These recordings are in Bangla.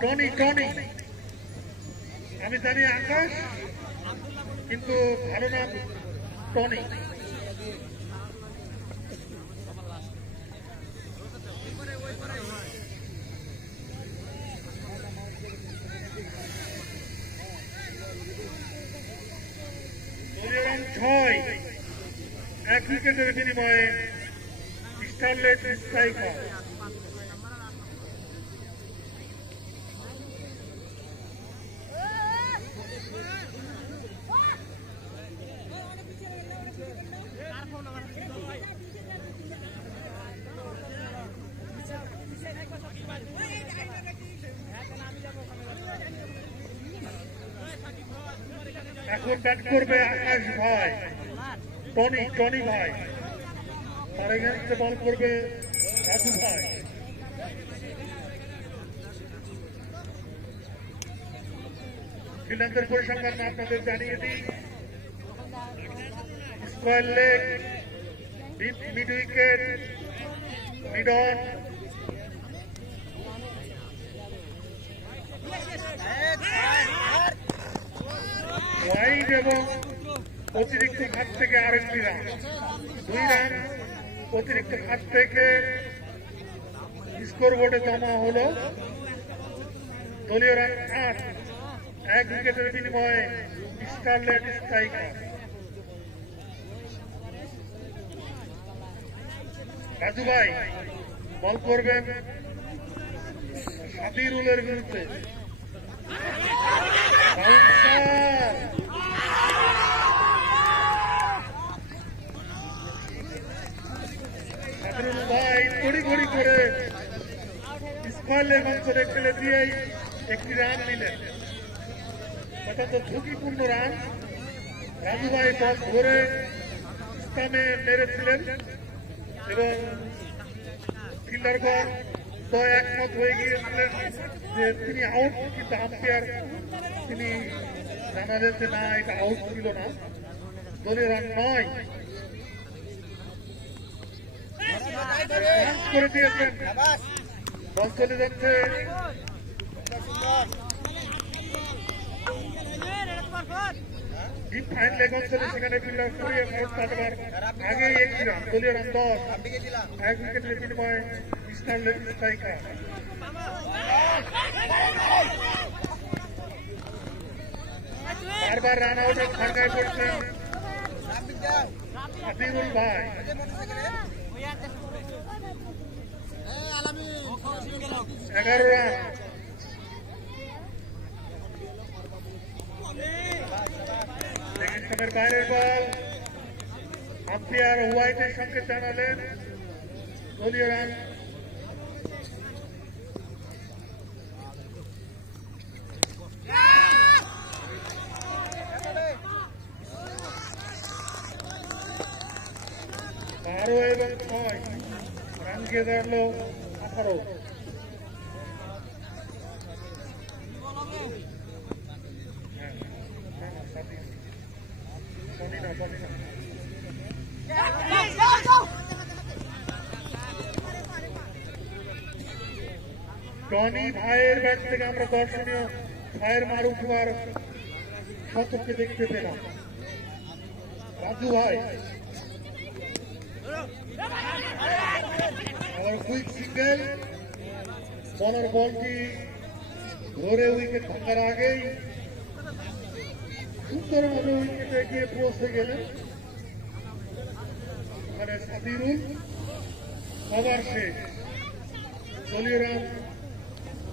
টনি টনি আমি জানি আকাশ, কিন্তু ভালো নাম টনি। রান 6, 1 উইকেটের বিনিময়ে স্টারলেট স্ট্রাইকার। এখন ব্যাট করবে আকাশ ভাই, টনি টনি ভাই। তার এগেন্সটে বল করবে রাজু ভাই। ফিল্ডারদের পরিসংখ্যান আপনাদের জানিয়ে দিই। Square leg, mid wicket, mid on, wide এবং অতিরিক্ত খাত থেকে আরেকটি রান, 2 রান অতিরিক্ত খাত থেকে স্কোর বোর্ডে জমা হলো। দলীয় রান 8, 1 উইকেটের বিনিময়ে স্টারলেট স্ট্রাইকার। রাজু ভাই বল করবেন সাবিরুলের বিরুদ্ধে। সাবিরুল ভাই তড়িঘড়ি করে স্কোয়ার লেগ অঞ্চলে খেলে দিয়েই একটি রান নিলেন, অত্যন্ত ঝুঁকিপূর্ণ রান। রাজু ভাই বল ধরে স্টাম্পে মেরেছিলেন এবং ফিল্ডারগণ তো একমত হয়ে গিয়েছিলেন যে তিনি আউট, কিন্তু আম্পায়ার তিনি জানালেন যে না, এটা আউট ছিল না, দলীয় রান 9 করে দিয়েছেন। বল চলে যাচ্ছে ডিপ ফাইন লেগ অঞ্চলে, সেখানে ফিল্ডার করিয়ে আউট কাটবার আগেই একটি রান, দলীয় রান 10, 1 উইকেটের বিনিময়ে স্টারলেট স্ট্রাইকার। বারবার রান আউটের ফাঁকায় পড়ছেন সাবিরুল ভাই। 11 রান। বাইরের বল, আম্পায়ার হোয়াইটের সঙ্গে জানালেন দলীয় রান। বারো এবং 6 রান গিয়ে দাঁড়ালো 18। টনি ভাইয়ের ব্যাট থেকে আমরা দর্শনীয় ফায়ার মার উঠবার শতককে দেখতে পেলাম। রাজু ভাই আবার কুইক সিঙ্গেল, বলার বলটি ধরে উইকেট ভাঙার আগেই সুন্দরভাবে উইকেটে গিয়ে পৌঁছে গেলেন। ওখানে সাবিরুল ওভার শেষ, দলীয় রান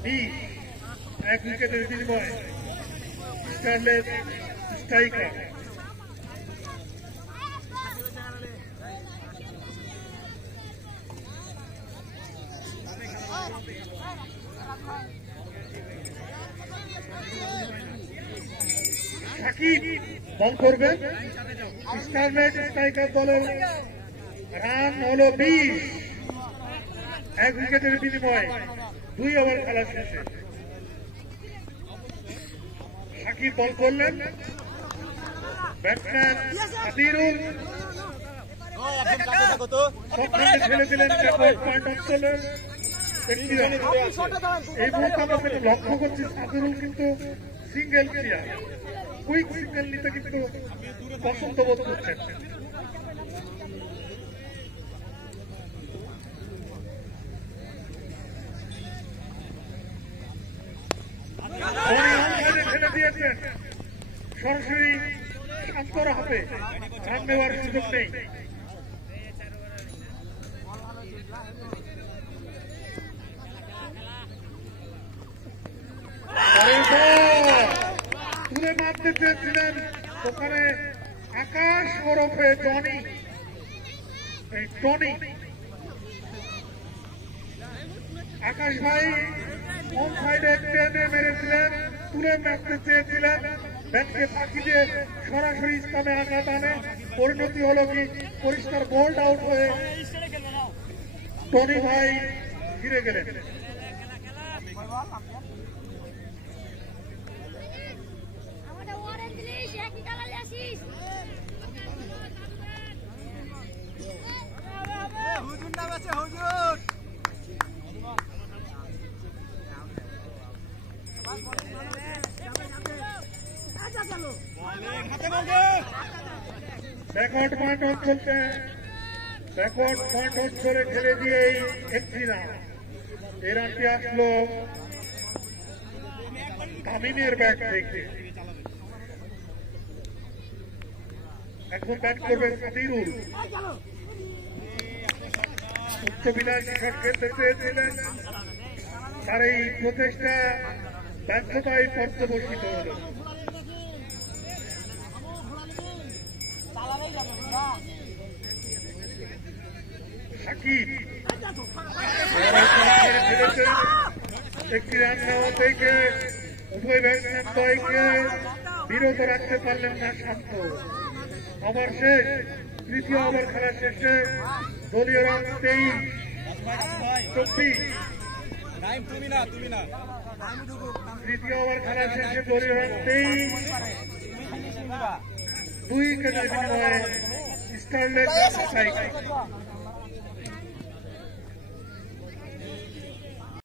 20, 1 উইকেটের বিনিময়ে স্টারলেট স্ট্রাইকার। সাকিব বল করবেন, স্টারলেট স্ট্রাইকার দলের রান হল 20, 1 উইকেটের বিনিময়ে 2 ওভার খেলা শেষে। সাকিব বল করলেন, ব্যাটসম্যান আদিরুল ছেড়ে দিলেন পয়েন্ট অঞ্চলে। এই মুহূর্তে আমরা সেটা লক্ষ্য করছি, আদিরুল কিন্তু সিঙ্গেল ক্লিয়ার, কুইক সিঙ্গেল নিতে কিন্তু পছন্দ বোধ করছেন। ছেড়ে দিয়েছেন, সরাসরি শান্তর হাতে রান নেওয়ার সুযোগ নেই। তুলে মারতে চেয়েছিলেন ওখানে আকাশ ওরফে টনি, আকাশ ভাই অন সাইডে টেনে মেরেছিলেন, তুলে মারতে চেয়েছিলেন, ব্যাটকে ফাঁকি দিয়ে সরাসরি ইসলামে আঘাত আনে। পরিণতি হল কি, পরিষ্কার বোল্ড আউট হয়ে টনি ভাই ফিরে গেলেন। ব্যাকওয়ার্ড পয়েন্ট অঞ্চলে খেলে দিয়েই একটি রান। এই রানটি আসলো তামিমের ব্যাট থেকে। এখন ব্যাট করবেন আদিরুল। উচ্চ বিলাসী শট খেলতে চেয়েছিলেন, তার এই প্রচেষ্টা ব্যর্থতায় পর্যবসিত হল। সাকিব একটি রান নেওয়া থেকে উভয় ব্যাটসম্যান দ্বয়কে বিরত রাখতে পারলেন না শান্ত। ওভার শেষ, তৃতীয় ওভার খেলা শেষে দলীয় রান 23-24। তৃতীয় ওভার খেলা শেষে দলীয় রান 23, 2 উইকেটের বিনিময়ে স্টারলেট